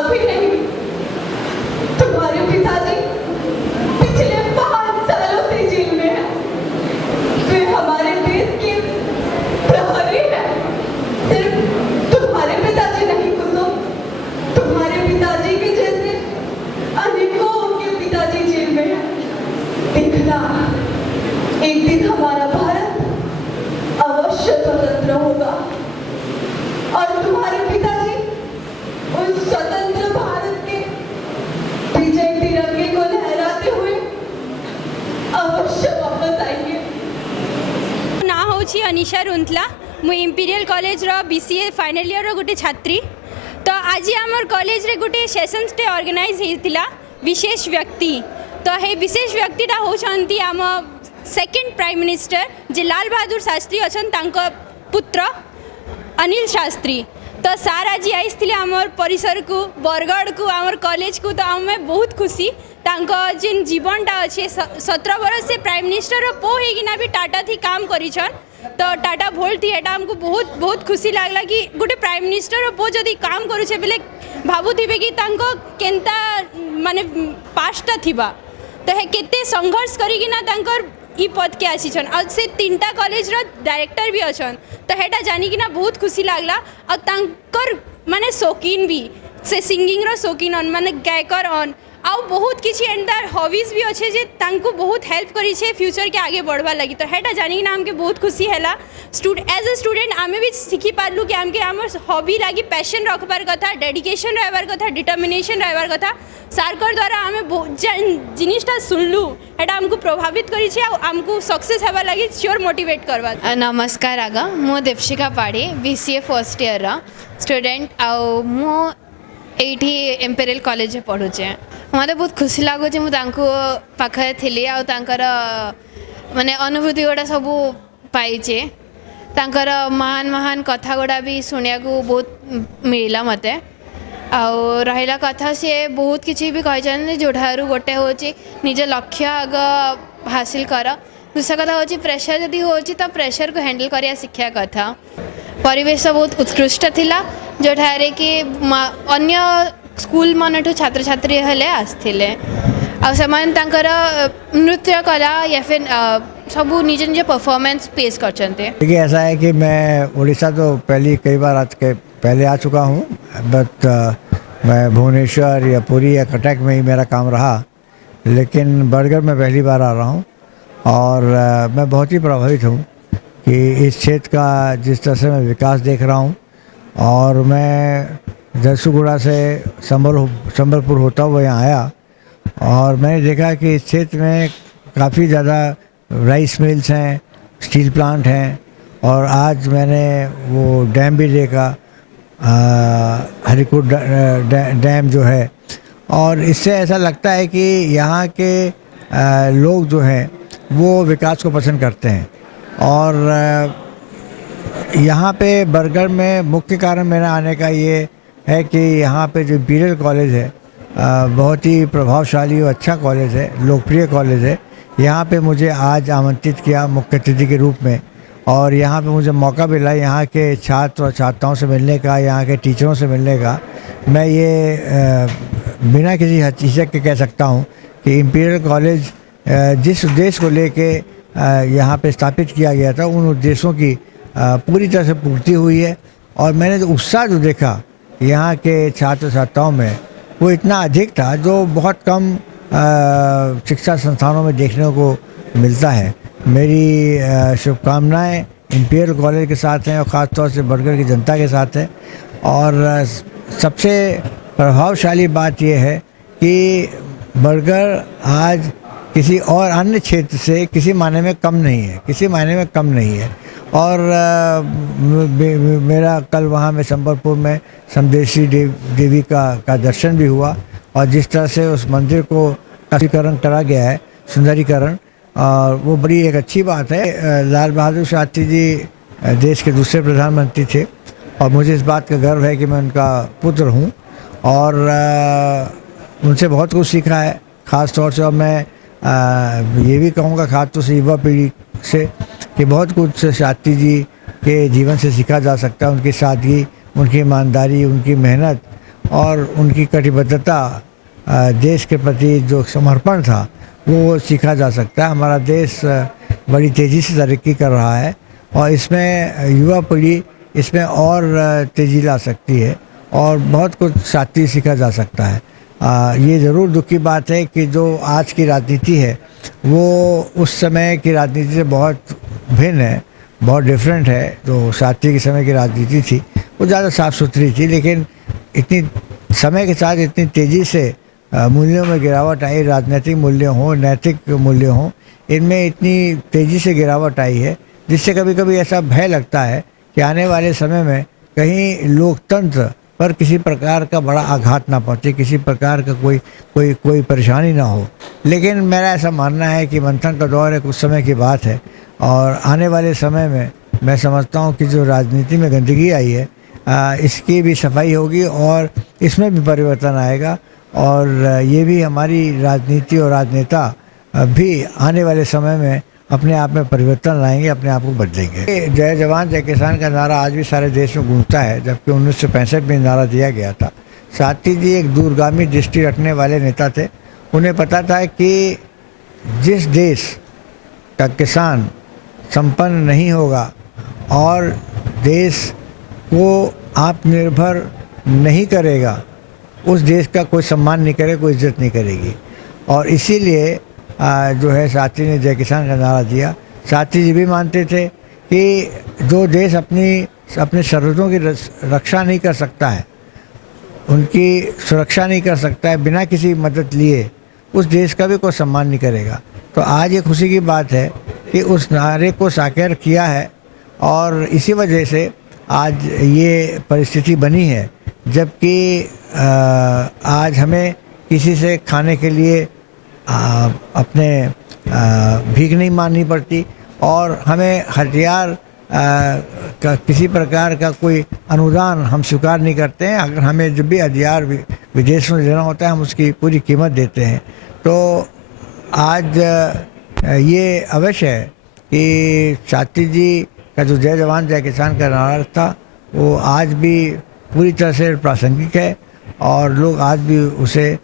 अभी नहीं, तुम्हारे पिताजी पिछले 5 सालों से जेल में हैं। वे हमारे देश के प्रहरी हैं। सिर्फ तुम्हारे पिताजी नहीं कुसुम, तुम्हारे पिताजी के जैसे अनेकों उनके पिताजी जेल में हैं। देखना, एक दिन हमारा भारत अवश्य स्वतंत्र होगा और तुम्हारे पिताजी उस स्वतंत्र भारत के विजय तिरंगे को लहराते हुए अवश्य वापस आएंगे। ना होची अनिशा रुंतला, मु इंपीरियल कॉलेज रो बीसीए फाइनल ईयर रो गोटे छात्री। तो आज आमर कॉलेज रे गोटे सेशंस डे ऑर्गेनाइज हेतिला विशेष व्यक्ति। तो हे विशेष व्यक्तिटा होछंती आम सेकेंड प्राइम मिनिस्टर जे लाल बहादुर शास्त्री अछन तांको पुत्र अनिल शास्त्री। तो सार आज आईथिले आमर परिसर को बरगढ़ को आमर कॉलेज को। तो आम बहुत खुशी तांको जिन जीवनटा अच्छे 17 वर्ष से प्राइम मिनिस्टर पो होना भी टाटा थी काम करिछन। तो टाटा भोल्ट थी एटा हमको बहुत बहुत खुशी लागला कि गोटे प्राइम मिनिस्टर पो जदि काम करुछे बेले भाबुथिबे कि तांको केनता माने पास्टा थिबा। तो हे केते संघर्ष करिकिना तांकर ई पद के आसीछन और से 3टा कॉलेज रो डायरेक्टर भी अछन। तो हेटा जानिकिना बहुत खुशी लागला। और तांकर माने शौकीन भी से सिंगिंग रो शौकीन अन माने गायकर अन आउ बहुत किछि एंडर हॉबीज भी अच्छे जे तांको बहुत हेल्प करी छे फ्यूचर के आगे बढ़वा लगी। तो हेटा जानिकिना हमके बहुत खुशी हैला। एज ए स्टूडेंट आमे भी सीखी पारलु कि हमके हमर हॉबी लागी पैशन रखबार कथा, डेडिकेशन रहबार कथा, डिटर्मिनेशन रहबार कथा। सारकर द्वारा आमे जिनिसटा सुनलु हेटा हमको प्रभावित करी छे आ हमको सक्सेस हेबा लागी श्योर मोटिवेट करबा। नमस्कार आगा, मो देवशिका पाढ़े बीसीए फर्स्ट ईयर स्टूडेंट आउ मो एठी इंपीरियल कॉलेज पढ़ुचे। मते बहुत खुशी लगुच पाखे थी माने अनुभूति गुड़ा सब पाइचे। तांकर महान महान कथा गुड़ा भी शुणा को बहुत मिला मते। आउ रहा कथा सी बहुत किसी भी कही जोठारू गोटे हूँ निज लक्ष्य आग हासिल कर। दूसरा कथा हूँ प्रेशर जदि हो तो प्रेशर को हैंडल करिया शिक्षा कथा। परिवेश बहुत उत्कृष्ट थिला जोठारे कि अन्य स्कूल मन छात्र छात्री हेले आसथिले आ समान तांकर नृत्य कला या फिर सब निज निज परफॉर्मेंस पेश करते। देखिए ऐसा है कि मैं उड़ीसा तो कई बार पहले आ चुका हूँ, बट मैं भुवनेश्वर या पुरी या कटक में ही मेरा काम रहा, लेकिन बरगढ़ में पहली बार आ रहा हूँ और मैं बहुत ही प्रभावित हूँ कि इस क्षेत्र का जिस तरह से मैं विकास देख रहा हूँ। और मैं झरसुगुड़ा से संबलपुर होता हुआ यहाँ आया और मैंने देखा कि इस क्षेत्र में काफ़ी ज़्यादा राइस मिल्स हैं, स्टील प्लांट हैं और आज मैंने वो डैम भी देखा, हरिकुट डैम जो है। और इससे ऐसा लगता है कि यहाँ के लोग जो हैं वो विकास को पसंद करते हैं। और यहाँ पे बरगढ़ में मुख्य कारण मेरा आने का ये है कि यहाँ पे जो इंपीरियल कॉलेज है बहुत ही प्रभावशाली और अच्छा कॉलेज है, लोकप्रिय कॉलेज है। यहाँ पे मुझे आज आमंत्रित किया मुख्य अतिथि के रूप में और यहाँ पे मुझे मौका मिला यहाँ के छात्र और छात्राओं से मिलने का, यहाँ के टीचरों से मिलने का। मैं ये बिना किसी हिचक के कह सकता हूँ कि इंपीरियल कॉलेज जिस उद्देश्य को लेके यहाँ पे स्थापित किया गया था उन उद्देश्यों की पूरी तरह से पूर्ति हुई है। और मैंने जो उत्साह जो देखा यहाँ के छात्र छात्राओं में वो इतना अधिक था जो बहुत कम शिक्षा संस्थानों में देखने को मिलता है। मेरी शुभकामनाएं इंपीरियल कॉलेज के साथ हैं और ख़ास तौर से बरगढ़ की जनता के साथ है। और सबसे प्रभावशाली बात यह है कि बरगढ़ आज किसी और अन्य क्षेत्र से किसी मायने में कम नहीं है, और मेरा कल वहाँ में संबलपुर में समदेशी देवी का दर्शन भी हुआ और जिस तरह से उस मंदिर को काफीकरण करा गया है, सुंदरीकरण, और वो बड़ी एक अच्छी बात है। लाल बहादुर शास्त्री जी देश के दूसरे प्रधानमंत्री थे और मुझे इस बात का गर्व है कि मैं उनका पुत्र हूँ और उनसे बहुत कुछ सीखा है ख़ास तौर से। और मैं ये भी कहूँगा खास तौर से युवा पीढ़ी से कि बहुत कुछ शास्त्री जी के जीवन से सीखा जा सकता है। उनकी सादगी, उनकी ईमानदारी, उनकी मेहनत और उनकी कटिबद्धता देश के प्रति जो समर्पण था वो सीखा जा सकता है। हमारा देश बड़ी तेज़ी से तरक्की कर रहा है और इसमें युवा पीढ़ी इसमें और तेज़ी ला सकती है और बहुत कुछ साथी सीखा जा सकता है। ये ज़रूर दुख की बात है कि जो आज की राजनीति है वो उस समय की राजनीति से बहुत भिन्न है, बहुत डिफरेंट है। जो साथी के समय की राजनीति थी वो ज़्यादा साफ़ सुथरी थी, लेकिन इतनी समय के साथ इतनी तेज़ी से मूल्यों में गिरावट आई, राजनीतिक मूल्य हों, नैतिक मूल्य हों, इनमें इतनी तेज़ी से गिरावट आई है जिससे कभी कभी ऐसा भय लगता है कि आने वाले समय में कहीं लोकतंत्र पर किसी प्रकार का बड़ा आघात ना पहुँचे, किसी प्रकार का कोई परेशानी ना हो। लेकिन मेरा ऐसा मानना है कि मंथन का दौर एक उस समय की बात है और आने वाले समय में मैं समझता हूँ कि जो राजनीति में गंदगी आई है इसकी भी सफाई होगी और इसमें भी परिवर्तन आएगा और ये भी हमारी राजनीति और राजनेता भी आने वाले समय में अपने आप में परिवर्तन लाएंगे, अपने आप को बदलेंगे। जय जवान जय किसान का नारा आज भी सारे देश में गूंजता है, जबकि 1965 में नारा दिया गया था। साथी जी एक दूरगामी दृष्टि रखने वाले नेता थे। उन्हें पता था कि जिस देश का किसान संपन्न नहीं होगा और देश को आत्मनिर्भर नहीं करेगा, उस देश का कोई सम्मान नहीं करेगा, कोई इज्जत नहीं करेगी। और इसीलिए जो है साथी ने जय किसान का नारा दिया। साथी जी भी मानते थे कि जो देश अपनी सरहदों की रक्षा नहीं कर सकता है, उनकी सुरक्षा नहीं कर सकता है बिना किसी मदद लिए, उस देश का भी कोई सम्मान नहीं करेगा। तो आज ये खुशी की बात है कि उस नारे को साकार किया है और इसी वजह से आज ये परिस्थिति बनी है। जबकि आज हमें किसी से खाने के लिए अपने भीख नहीं मांगनी पड़ती और हमें हथियार का किसी प्रकार का कोई अनुदान हम स्वीकार नहीं करते हैं। अगर हमें जब भी हथियार विदेश में देना होता है हम उसकी पूरी कीमत देते हैं। तो आज ये अवश्य है कि साथी जी का जो जय जवान जय किसान का नारा था वो आज भी पूरी तरह से प्रासंगिक है और लोग आज भी उसे